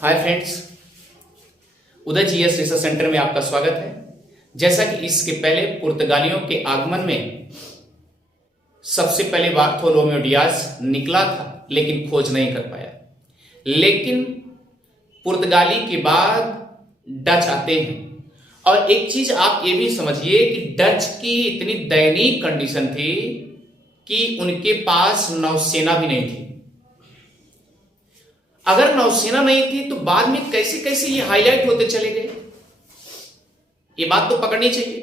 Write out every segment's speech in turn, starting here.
Hi friends, उदय GS research centre में आपका स्वागत है। जैसा कि इसके पहले पुर्तगालियों के आगमन में सबसे पहले बार्थोलोमेओ डियाज निकला था, लेकिन खोज नहीं कर पाया। लेकिन पुर्तगाली के बाद डच आते हैं। और एक चीज आप ये भी समझिए कि डच की इतनी दयनीय कंडीशन थी कि उनके पास नौसेना भी नहीं थी। अगर नौसेना नहीं थी तो बाद में कैसे कैसे ये हाईलाइट होते चले गए, ये बात तो पकड़नी चाहिए।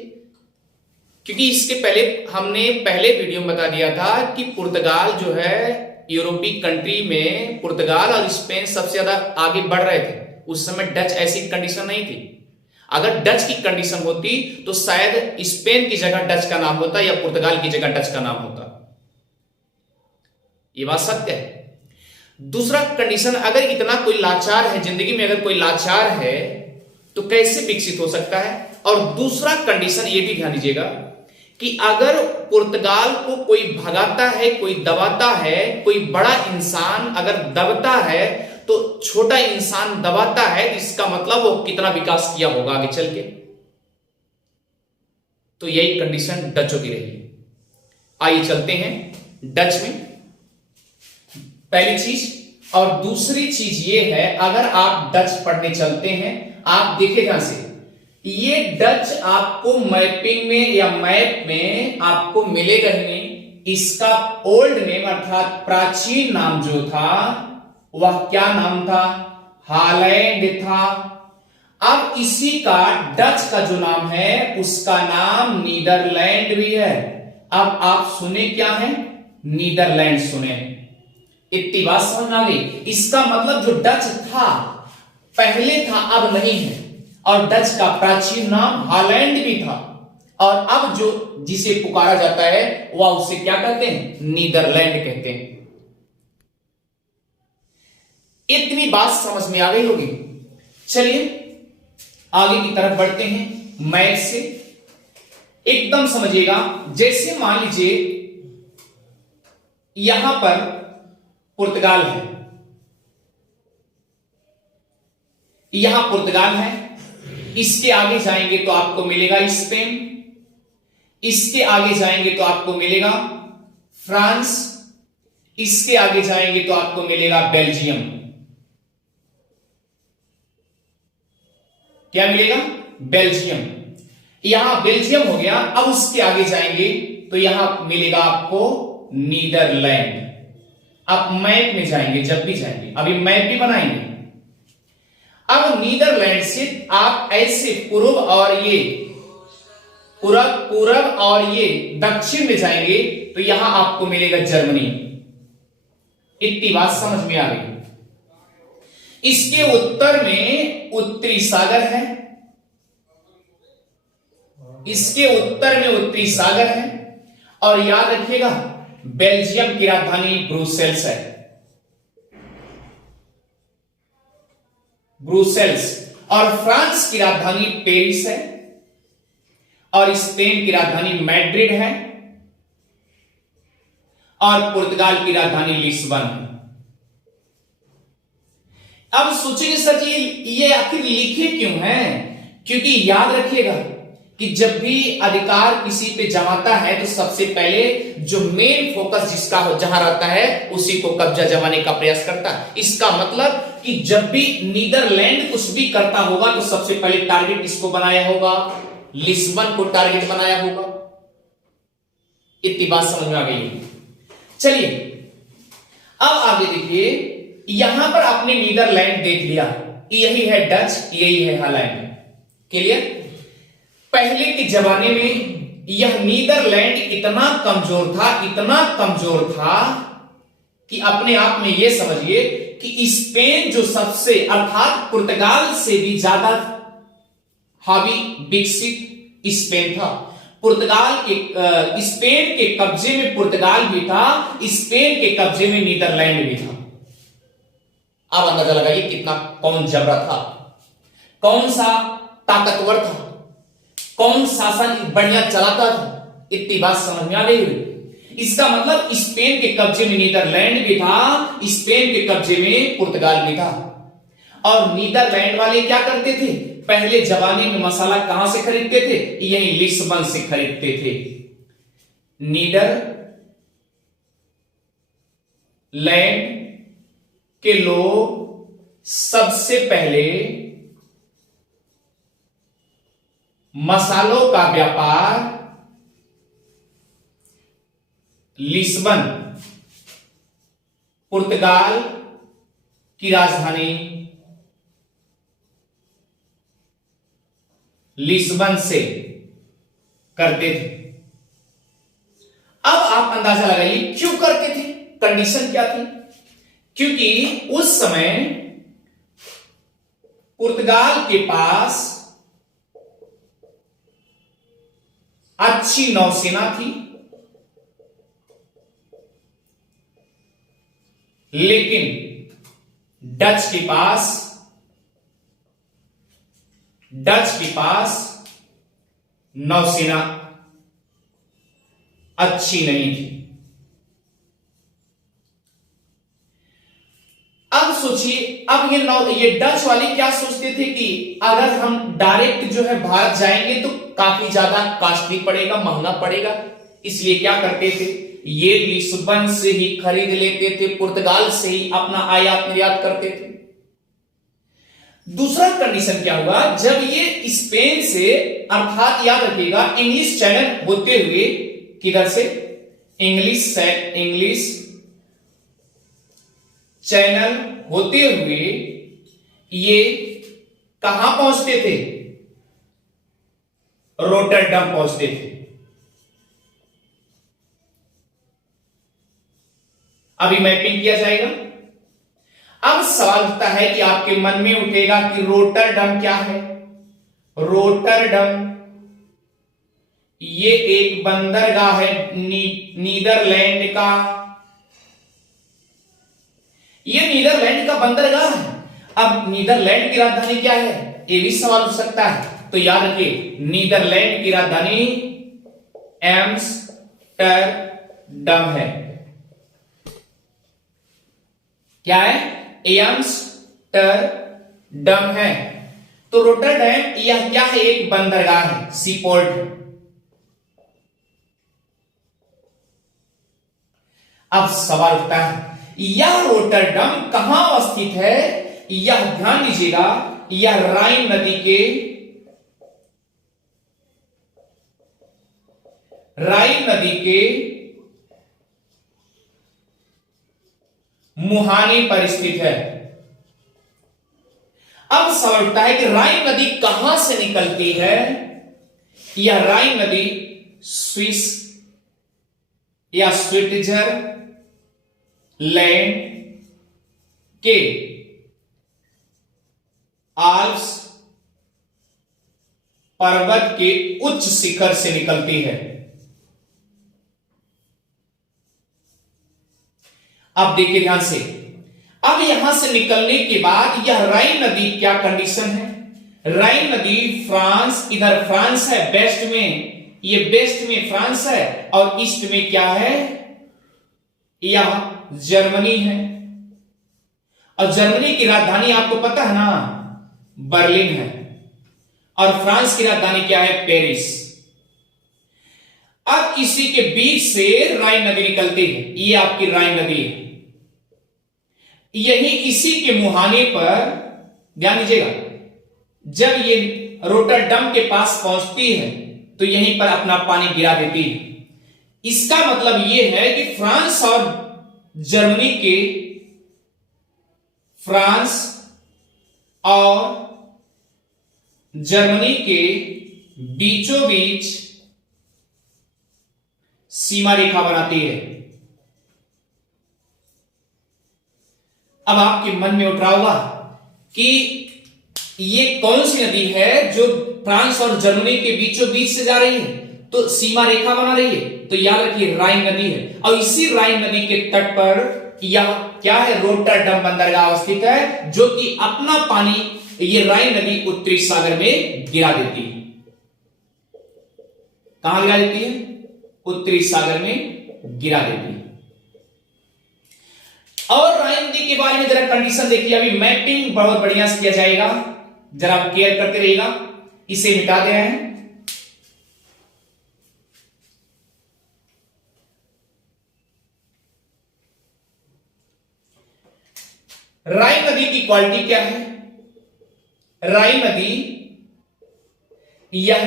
क्योंकि इसके पहले हमने पहले वीडियो में बता दिया था कि पुर्तगाल जो है यूरोपीय कंट्री में पुर्तगाल और स्पेन सबसे ज्यादा आगे बढ़ रहे थे। उस समय डच ऐसी कंडीशन नहीं थी। अगर डच की कंडीशन होती तो शायद स्पेन की जगह डच का नाम होता या पुर्तगाल की जगह डच का नाम होता। ये बात सत्य है। दूसरा कंडीशन, अगर इतना कोई लाचार है, जिंदगी में अगर कोई लाचार है तो कैसे विकसित हो सकता है। और दूसरा कंडीशन ये भी ध्यान दीजिएगा कि अगर पुर्तगाल को कोई भगाता है, कोई दबाता है, कोई बड़ा इंसान अगर दबता है तो छोटा इंसान दबाता है, इसका मतलब वो कितना विकास किया होगा आगे चल के। तो यही कंडीशन डचों की रही। आइए चलते हैं डच में, पहली चीज। और दूसरी चीज ये है, अगर आप डच पढ़ने चलते हैं, आप देखे ध्यान से, ये डच आपको मैपिंग में या मैप में आपको मिलेगा ही नहीं। इसका ओल्ड नेम अर्थात प्राचीन नाम जो था वह क्या नाम था? हॉलैंड था। अब इसी का डच का जो नाम है उसका नाम नीदरलैंड भी है। अब आप सुने क्या है? नीदरलैंड सुने। इतनी बात समझ में आ गई। इसका मतलब जो डच था पहले था, अब नहीं है। और डच का प्राचीन नाम हॉलैंड भी था। और अब जो जिसे पुकारा जाता है वह उसे क्या कहते हैं? नीदरलैंड कहते हैं। इतनी बात समझ में आ गई होगी। चलिए आगे की तरफ बढ़ते हैं। मैप से एकदम समझिएगा। जैसे मान लीजिए यहां पर पुर्तगाल है, यहां पुर्तगाल है। इसके आगे जाएंगे तो आपको मिलेगा स्पेन। इसके आगे जाएंगे तो आपको मिलेगा फ्रांस। इसके आगे जाएंगे तो आपको मिलेगा बेल्जियम। क्या मिलेगा? बेल्जियम। यहां बेल्जियम हो गया। अब उसके आगे जाएंगे तो यहां मिलेगा आपको नीदरलैंड। आप मैप में जाएंगे, जब भी जाएंगे, अभी मैप भी बनाएंगे। अब नीदरलैंड से आप ऐसे पूर्व और ये पूरब और ये दक्षिण में जाएंगे तो यहां आपको मिलेगा जर्मनी। इतनी बात समझ में आ गई। इसके उत्तर में उत्तरी सागर है। इसके उत्तर में उत्तरी सागर है। और याद रखिएगा बेल्जियम की राजधानी ब्रुसेल्स है। ब्रुसेल्स। और फ्रांस की राजधानी पेरिस है। और स्पेन की राजधानी मैड्रिड है। और पुर्तगाल की राजधानी लिस्बन है। अब सोचिए सर जी ये आखिर लिखे क्यों है? क्योंकि याद रखिएगा कि जब भी अधिकार किसी पे जमाता है तो सबसे पहले जो मेन फोकस जिसका जहां रहता है उसी को कब्जा जमाने का प्रयास करता है। इसका मतलब कि जब भी नीदरलैंड कुछ भी करता होगा तो सबसे पहले टारगेट किसको बनाया होगा? लिस्बन को टारगेट बनाया होगा। इतनी बात समझ में आ गई। चलिए अब आगे देखिए। यहां पर आपने नीदरलैंड देख लिया, यही है डच, यही है हॉलैंड। क्लियर? पहले के जमाने में यह नीदरलैंड इतना कमजोर था, इतना कमजोर था कि अपने आप में यह समझिए कि स्पेन जो सबसे अर्थात पुर्तगाल से भी ज्यादा हावी विकसित स्पेन था। पुर्तगाल के स्पेन के कब्जे में पुर्तगाल भी था, स्पेन के कब्जे में नीदरलैंड भी था। अब अंदाजा लगाइए कितना कौन जबरा था, कौन सा ताकतवर था, कौन शासन बढ़िया चलाता था। इतनी बात समझ में आ गई। इसका मतलब स्पेन के कब्जे में नीदरलैंड भी था, स्पेन के कब्जे में पुर्तगाल भी था। और नीदरलैंड वाले क्या करते थे, पहले जमाने में मसाला कहां से खरीदते थे, यही लिस्बन से खरीदते थे। नीदरलैंड के लोग सबसे पहले मसालों का व्यापार लिस्बन, पुर्तगाल की राजधानी लिस्बन से करते थे। अब आप अंदाजा लगाइए क्यों करते थे, कंडीशन क्या थी। क्योंकि उस समय पुर्तगाल के पास अच्छी नौसेना थी, लेकिन डच के पास नौसेना अच्छी नहीं थी। अब सोचिए, अब ये डच वाले क्या सोचते थे कि अगर हम डायरेक्ट जो है भारत जाएंगे तो काफी ज्यादा कॉस्टली पड़ेगा, महंगा पड़ेगा, इसलिए क्या करते थे, ये लिस्बन से ही खरीद लेते थे, पुर्तगाल से ही अपना आयात निर्यात करते थे। दूसरा कंडीशन क्या हुआ, जब ये स्पेन से, अर्थात याद रखिएगा इंग्लिश चैनल होते हुए, किधर से, इंग्लिश चैनल होते हुए ये कहां पहुंचते थे, रोटरडम पहुंचते थे। अभी मैपिंग किया जाएगा। अब सवाल उठता है कि आपके मन में उठेगा कि रोटरडम क्या है। रोटरडम ये एक बंदरगाह है नीदरलैंड का, ये नीदरलैंड का बंदरगाह है। अब नीदरलैंड की राजधानी क्या है, ये भी सवाल उठ सकता है। तो याद रखिए नीदरलैंड की राजधानी एम्स्टरडम है। क्या है, एम्स्टरडम है। तो रोटरडैम यह क्या है, एक बंदरगाह है, सीपोर्ट। अब सवाल उठता है यह रोटरडम कहां अवस्थित है। यह ध्यान दीजिएगा, यह राइन नदी के मुहाने पर स्थित है। अब सवाल उठता है कि राइन नदी कहां से निकलती है। यह राइन नदी स्विस या स्विट्जरलैंड के आल्प्स पर्वत के उच्च शिखर से निकलती है। अब देखिए ध्यान से, अब यहां से निकलने के बाद यह राइन नदी क्या कंडीशन है। राइन नदी फ्रांस, इधर फ्रांस है वेस्ट में, ये वेस्ट में फ्रांस है और ईस्ट में क्या है, यह जर्मनी है। और जर्मनी की राजधानी आपको पता है ना, बर्लिन है। और फ्रांस की राजधानी क्या है, पेरिस। अब इसी के बीच से राइन नदी निकलती है, ये आपकी राइन नदी है। यही इसी के मुहाने पर ध्यान दीजिएगा, जब ये रोटरडम के पास पहुंचती है तो यहीं पर अपना पानी गिरा देती है। इसका मतलब यह है कि फ्रांस और जर्मनी के, फ्रांस और जर्मनी के बीचों बीच सीमा रेखा बनाती है। अब आपके मन में उठ रहा होगा कि ये कौन सी नदी है जो फ्रांस और जर्मनी के बीचों बीच से जा रही है, तो सीमा रेखा बना रही है। तो याद रखिए राइन नदी है, और इसी राइन नदी के तट पर यह क्या है, रोटरडम बंदरगाह अवस्थित है, जो कि अपना पानी ये राइन नदी उत्तरी सागर में गिरा देती है। कहां गिरा देती है, उत्तरी सागर में गिरा देती है। और राइन नदी के बारे में जरा कंडीशन देखिए, अभी मैपिंग बहुत बढ़िया से किया जाएगा, जरा केयर करते रहिएगा। इसे मिटा दे रहे हैं। राइन नदी की क्वालिटी क्या है? राइन नदी यह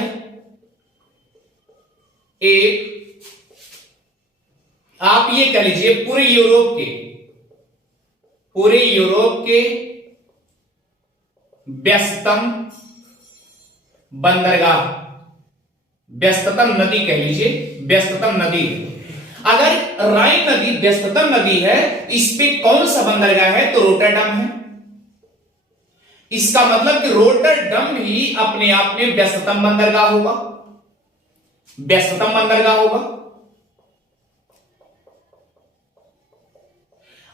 एक, आप ये कह लीजिए पूरे यूरोप के व्यस्ततम बंदरगाह, व्यस्ततम नदी कह लीजिए, व्यस्ततम नदी। अगर राइन नदी व्यस्ततम नदी है, इस पे कौन सा बंदरगाह है? तो रोटरडम है। इसका मतलब कि रोटरडम भी अपने आप में व्यस्ततम बंदरगाह होगा, व्यस्ततम बंदरगाह होगा।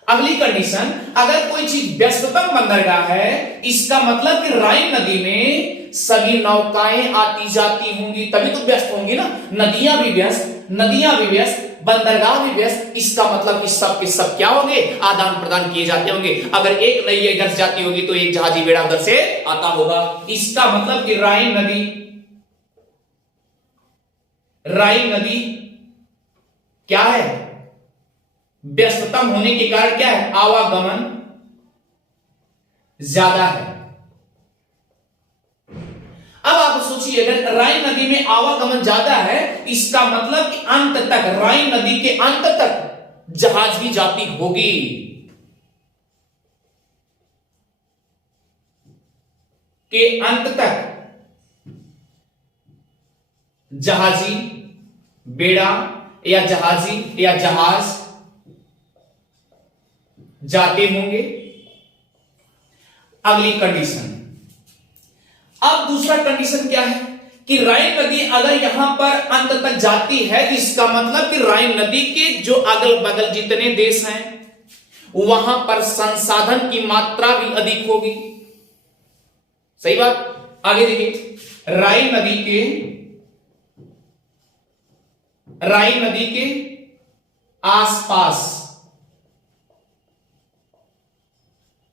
अगली कंडीशन, अगर कोई चीज व्यस्ततम बंदरगाह है, इसका मतलब कि राइन नदी में सभी नौकाएं आती जाती होंगी, तभी तो व्यस्त होंगी ना। नदियां भी व्यस्त, बंदरगाह भी व्यस्त। इसका मतलब कि सब के सब क्या होंगे? आदान प्रदान किए जाते होंगे। अगर एक नदी इधर से जाती होगी तो एक जहाजी बेड़ा उधर से आता होगा। इसका मतलब कि राइन नदी क्या है? व्यस्ततम होने के कारण क्या है? आवागमन ज्यादा है। अब आप सोचिए, अगर राइन नदी में आवागमन ज्यादा है, इसका मतलब कि अंत तक, राइन नदी के अंत तक जहाज भी जाती होगी। के अंत तक जहाजी बेड़ा या जहाज जाते होंगे। अगली कंडीशन, अब दूसरा कंडीशन क्या है कि राइन नदी अगर यहां पर अंत तक जाती है, तो इसका मतलब कि राइन नदी के जो अगल बगल जितने देश हैं, वहां पर संसाधन की मात्रा भी अधिक होगी। सही बात। आगे देखिए, राइन नदी के आसपास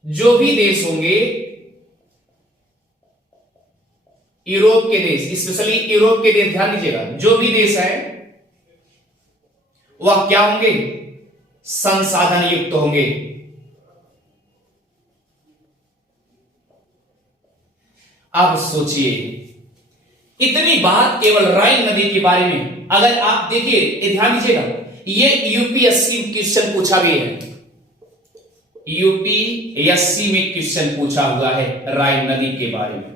जो भी देश होंगे, यूरोप के देश, स्पेशली यूरोप के देश, ध्यान दीजिएगा, जो भी देश है वह क्या होंगे? संसाधन युक्त होंगे। अब सोचिए, इतनी बात केवल राइन नदी के बारे में। अगर आप देखिए, ध्यान दीजिएगा, ये यूपीएससी क्वेश्चन पूछा भी है, यूपीएससी में क्वेश्चन पूछा हुआ है राइन नदी के बारे में,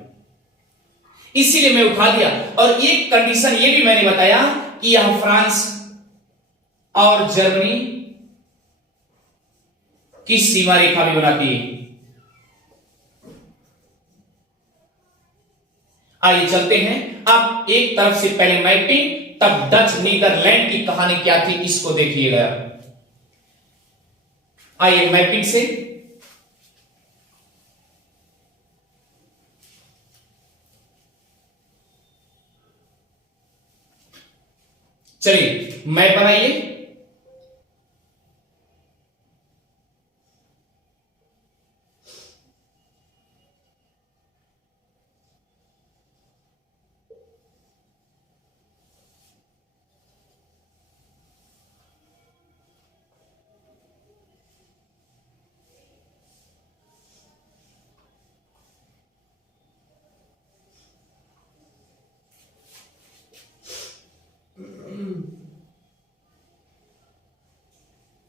इसीलिए मैं उठा दिया। और एक कंडीशन ये भी मैंने बताया कि यह फ्रांस और जर्मनी की सीमा रेखा भी बनाती है। आइए चलते हैं। अब एक तरफ से पहले मैपिंग, तब डच नीदरलैंड की कहानी क्या थी, इसको देखिएगा। आइए मैपिंग से, चलिए मैप बनाइए।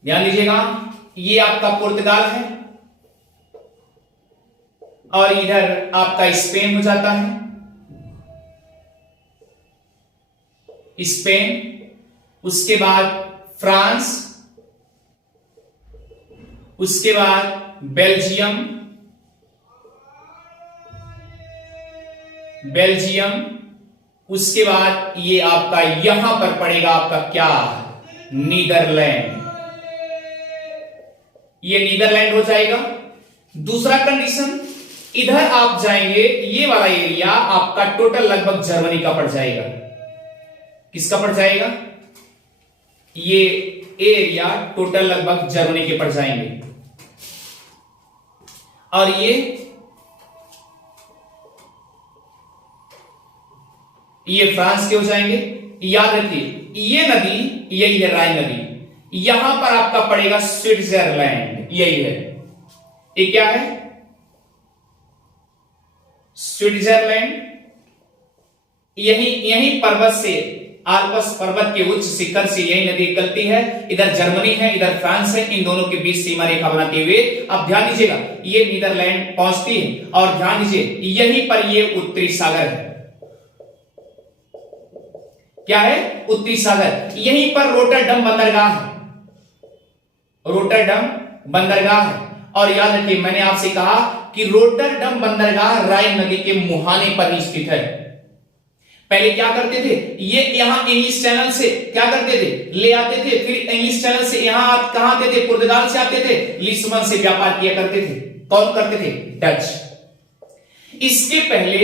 ध्यान दीजिएगा, ये आपका पुर्तगाल है और इधर आपका स्पेन हो जाता है, स्पेन, उसके बाद फ्रांस, उसके बाद बेल्जियम, उसके बाद ये आपका यहां पर पड़ेगा आपका क्या, नीदरलैंड। ये नीदरलैंड हो जाएगा। दूसरा कंडीशन, इधर आप जाएंगे, ये वाला एरिया आपका टोटल लगभग जर्मनी का पड़ जाएगा। किसका पड़ जाएगा? ये एरिया टोटल लगभग जर्मनी के पड़ जाएंगे। और ये फ्रांस के हो जाएंगे। याद रखिए ये नदी यही है राइन नदी, यहां पर आपका पड़ेगा स्विट्जरलैंड, यही है, ये क्या है स्विट्जरलैंड। यही पर्वत से, आल्प्स पर्वत के उच्च शिखर से यही नदी निकलती है। इधर जर्मनी है, इधर फ्रांस है, इन दोनों के बीच सीमा रेखा बनाते हुए अब ध्यान दीजिएगा ये नीदरलैंड पहुंचती है। और ध्यान दीजिए यहीं पर ये उत्तरी सागर है, क्या है उत्तरी सागर। यहीं पर रोटरडम बंदरगाह है, रोटरडम बंदरगाह है। और याद रखिए मैंने आपसे कहा कि रोटरडम बंदरगाह राइन नदी के मुहाने पर ही स्थित है। पहले क्या करते थे ये यहां इंग्लिश चैनल से क्या करते थे ले आते थे, फिर इंग्लिश चैनल से यहां कहां आते थे पुर्तगाल से आते थे, लिस्बन से व्यापार किया करते थे। कौन करते थे डच। इसके पहले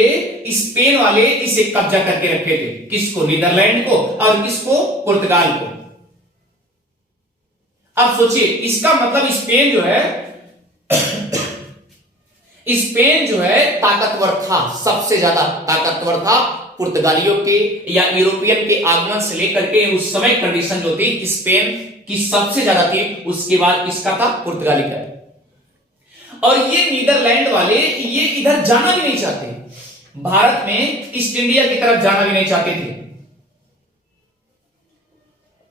स्पेन वाले इसे कब्जा करके रखे थे, किसको नीदरलैंड को, और किसको पुर्तगाल को। अब सोचिए इसका मतलब स्पेन जो है ताकतवर था, सबसे ज्यादा ताकतवर था पुर्तगालियों के या यूरोपियन के आगमन से लेकर के उस समय कंडीशन जो थी स्पेन की सबसे ज्यादा थी, उसके बाद किसका था पुर्तगाली का। और ये नीदरलैंड वाले ये इधर जाना भी नहीं चाहते, भारत में ईस्ट इंडिया की तरफ जाना भी नहीं चाहते थे,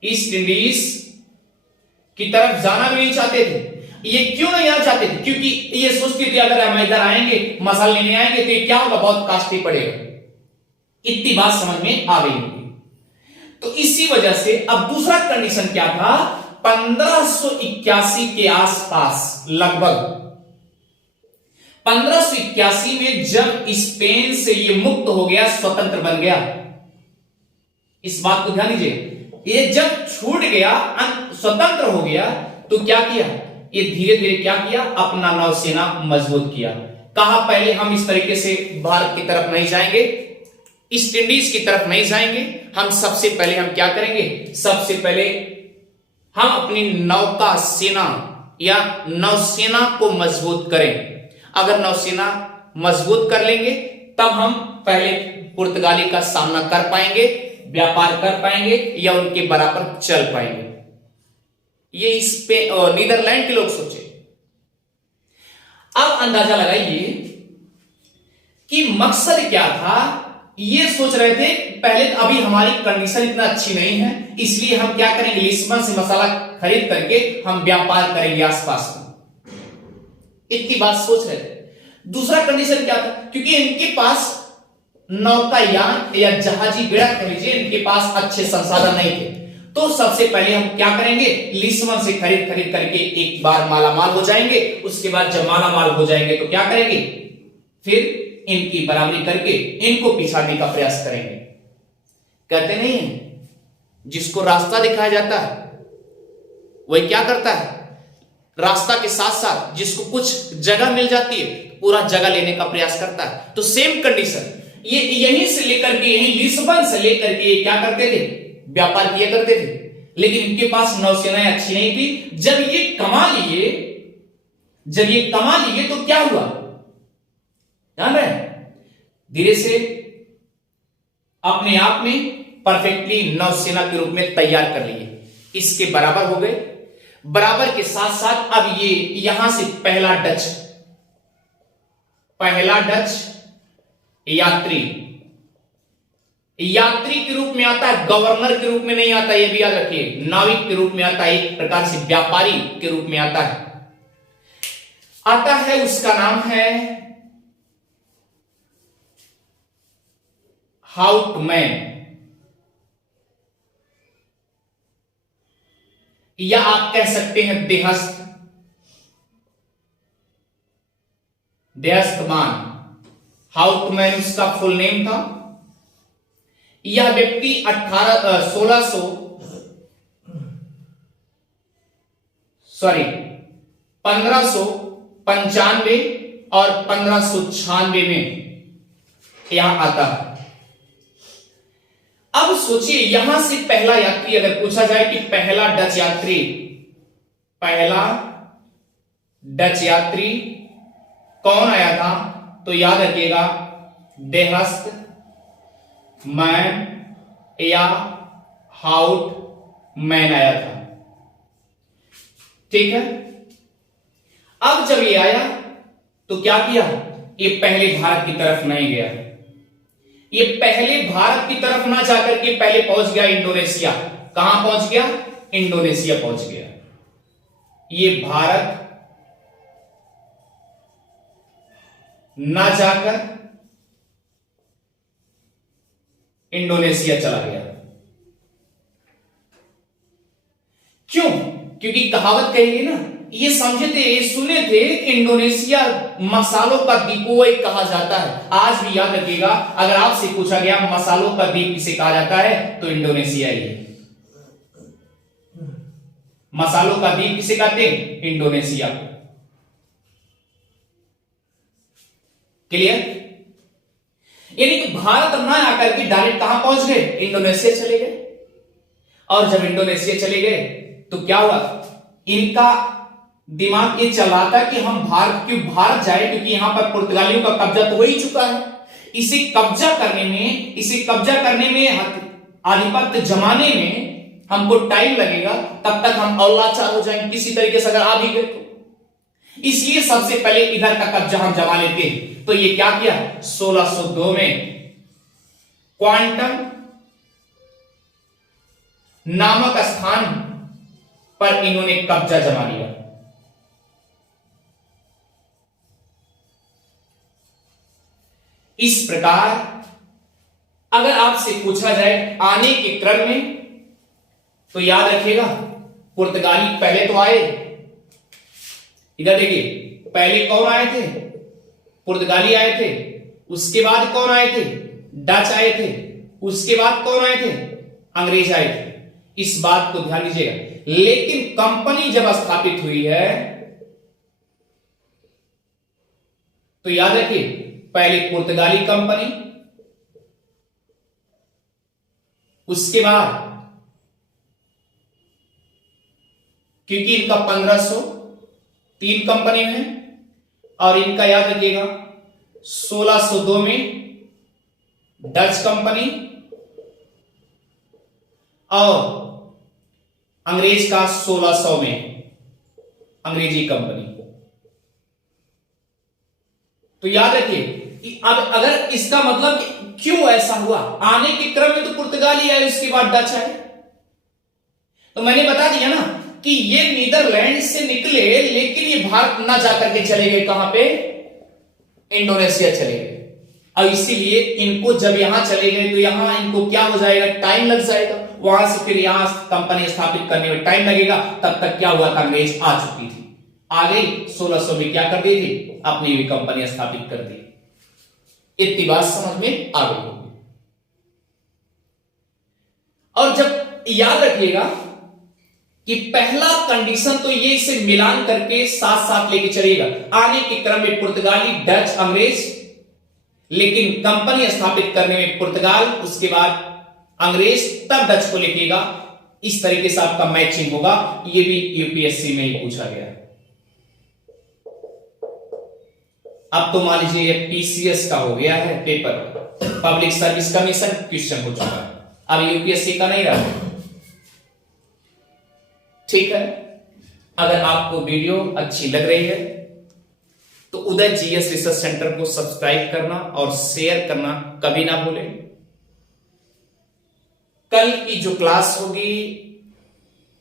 ईस्ट इंडीज की तरफ जाना भी नहीं चाहते थे। ये क्यों नहीं आना चाहते थे, क्योंकि ये सोचते थे अगर हम इधर आएंगे मसाले लेने आएंगे तो ये क्या होगा बहुत कॉस्टली पड़ेगा। इतनी बात समझ में आ गई होगी। तो इसी वजह से अब दूसरा कंडीशन क्या था, 1581 के आसपास लगभग 1581 में जब स्पेन से ये मुक्त हो गया, स्वतंत्र बन गया, इस बात को ध्यान दीजिए, ये जब छूट गया स्वतंत्र हो गया तो क्या किया ये धीरे धीरे क्या किया अपना नौसेना मजबूत किया। कहा पहले हम इस तरीके से भारत की तरफ नहीं जाएंगे, ईस्ट इंडीज की तरफ नहीं जाएंगे, हम सबसे पहले हम क्या करेंगे, सबसे पहले हम अपनी नौका सेना या नौसेना को मजबूत करें। अगर नौसेना मजबूत कर लेंगे तब हम पहले पुर्तगाली का सामना कर पाएंगे, व्यापार कर पाएंगे या उनके बराबर चल पाएंगे। ये इस पे नीदरलैंड के लोग सोचे। अब अंदाजा लगाइए कि मकसद क्या था। ये सोच रहे थे पहले अभी हमारी कंडीशन इतना अच्छी नहीं है, इसलिए हम क्या करेंगे लिस्बन से मसाला खरीद करके हम व्यापार करेंगे आसपास में, इतनी बात सोच रहे थे। दूसरा कंडीशन क्या था, क्योंकि इनके पास नौकायान या जहाजी बेड़ा कह लीजिए, इनके पास अच्छे संसाधन नहीं थे, तो सबसे पहले हम क्या करेंगे लिस्बन से खरीद करके एक बार मालामाल हो जाएंगे। उसके बाद जब मालामाल हो जाएंगे तो क्या करेंगे, फिर इनकी बराबरी करके इनको पिछाड़ने का प्रयास करेंगे। कहते नहीं है जिसको रास्ता दिखाया जाता है वही क्या करता है, रास्ता के साथ साथ जिसको कुछ जगह मिल जाती है पूरा जगह लेने का प्रयास करता है। तो सेम कंडीशन ये यहीं से लेकर के यहीं लिस्बन से लेकर के क्या करते थे व्यापार किया करते थे, लेकिन इनके पास नौसेनाएं अच्छी नहीं थी। जब ये कमा लिए तो क्या हुआ ध्यान रहे, धीरे से अपने आप में परफेक्टली नौसेना के रूप में तैयार कर लिए, इसके बराबर हो गए। बराबर के साथ साथ अब ये यहां से पहला डच यात्री के रूप में आता है, गवर्नर के रूप में नहीं आता, यह भी याद रखिए, नाविक के रूप में आता है, एक प्रकार से व्यापारी के रूप में आता है। उसका नाम है हाउटमैन, या आप कह सकते हैं देहस्तमान। हाउटमैन उसका फुल नेम था। यह व्यक्ति 1595 और 1596 में यहां आता है। अब सोचिए यहां से पहला यात्री अगर पूछा जाए कि पहला डच यात्री कौन आया था? तो याद रखिएगा देहस्त, मैन या हाउट मैन आया था। ठीक है। अब जब ये आया तो क्या किया? ये पहले भारत की तरफ नहीं गया, ये पहले भारत की तरफ ना जाकर के पहले पहुंच गया इंडोनेशिया। कहां पहुंच गया? इंडोनेशिया पहुंच गया। ये भारत ना जाकर इंडोनेशिया चला गया। क्यों? क्योंकि कहावत कही गई ना, ये समझे थे, ये सुने थे कि इंडोनेशिया मसालों का दीपोई कहा जाता है। आज भी याद रखिएगा, अगर आपसे पूछा गया मसालों का द्वीप किसे कहा जाता है तो इंडोनेशिया ही है। मसालों का द्वीप किसे कहते हैं? इंडोनेशिया। क्लियर? यानी कि भारत ना आकर के डायरेक्ट कहां पहुंच गए? इंडोनेशिया चले गए। और जब इंडोनेशिया चले गए तो क्या हुआ? इनका दिमाग ये चल रहा था कि हम भारत जाए, क्योंकि यहां पर पुर्तगालियों का कब्जा तो हो ही चुका है। इसे कब्जा करने में आधिपत्य जमाने में हमको टाइम लगेगा, तब तक हम और लाचार हो जाएंगे किसी तरीके से अगर आ भी गए तो। इसलिए सबसे पहले इधर का कब्जा हम जमा लेते हैं। तो ये क्या किया? 1602 में क्वांटम नामक स्थान पर इन्होंने कब्जा जमा लिया। इस प्रकार अगर आपसे पूछा जाए आने के क्रम में, तो याद रखिएगा पुर्तगाली पहले तो आए। इधर देखिए, पहले कौन आए थे? पुर्तगाली आए थे। उसके बाद कौन आए थे? डच आए थे। उसके बाद कौन आए थे? अंग्रेज आए थे। इस बात को ध्यान दीजिएगा। लेकिन कंपनी जब स्थापित हुई है तो याद रखिए, पहले पुर्तगाली कंपनी, उसके बाद क्योंकि इनका 1503 कंपनी है और इनका याद रखिएगा 1602 में डच कंपनी और अंग्रेज का 1600 में अंग्रेजी कंपनी। तो याद रखिए कि अब अगर इसका मतलब क्यों ऐसा हुआ, आने के क्रम में तो पुर्तगाली आए, उसके बाद डच आए। तो मैंने बता दिया ना कि ये नीदरलैंड से निकले, लेकिन ये भारत ना जाकर के चले गए। कहां पे? इंडोनेशिया चले गए। और इसीलिए इनको जब यहां चले गए तो यहां इनको क्या हो जाएगा? टाइम लग जाएगा। वहां से फिर यहां कंपनी स्थापित करने में टाइम लगेगा। तब तक क्या हुआ था? अंग्रेज आ चुकी थी, आ गई। 1600 में क्या कर दी थी? अपनी भी कंपनी स्थापित कर दी। इतनी बात समझ में आ गई होगी। और जब याद रखिएगा कि पहला कंडीशन तो ये इसे मिलान करके साथ साथ लेके चलेगा। आने के क्रम में पुर्तगाली, डच, अंग्रेज, लेकिन कंपनी स्थापित करने में पुर्तगाल, उसके बाद अंग्रेज, तब डच को लिखिएगा। इस तरीके से आपका मैचिंग होगा। ये भी यूपीएससी में ही पूछा गया। अब तो मान लीजिए ये पीसीएस का हो गया है paper, public service commission question हो चुका है, अब यूपीएससी का नहीं रहा। ठीक है। अगर आपको वीडियो अच्छी लग रही है तो उदय जीएस रिसर्च सेंटर को सब्सक्राइब करना और शेयर करना कभी ना भूलें। कल की जो क्लास होगी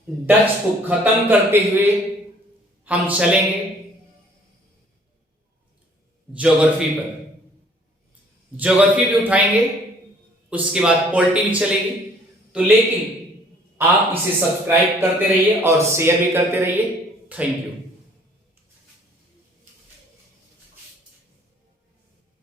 डच को खत्म करते हुए हम चलेंगे ज्योग्राफी पर। ज्योग्राफी भी उठाएंगे, उसके बाद पॉलिटी भी चलेगी। तो लेकिन आप इसे सब्सक्राइब करते रहिए और शेयर भी करते रहिए। Thank you.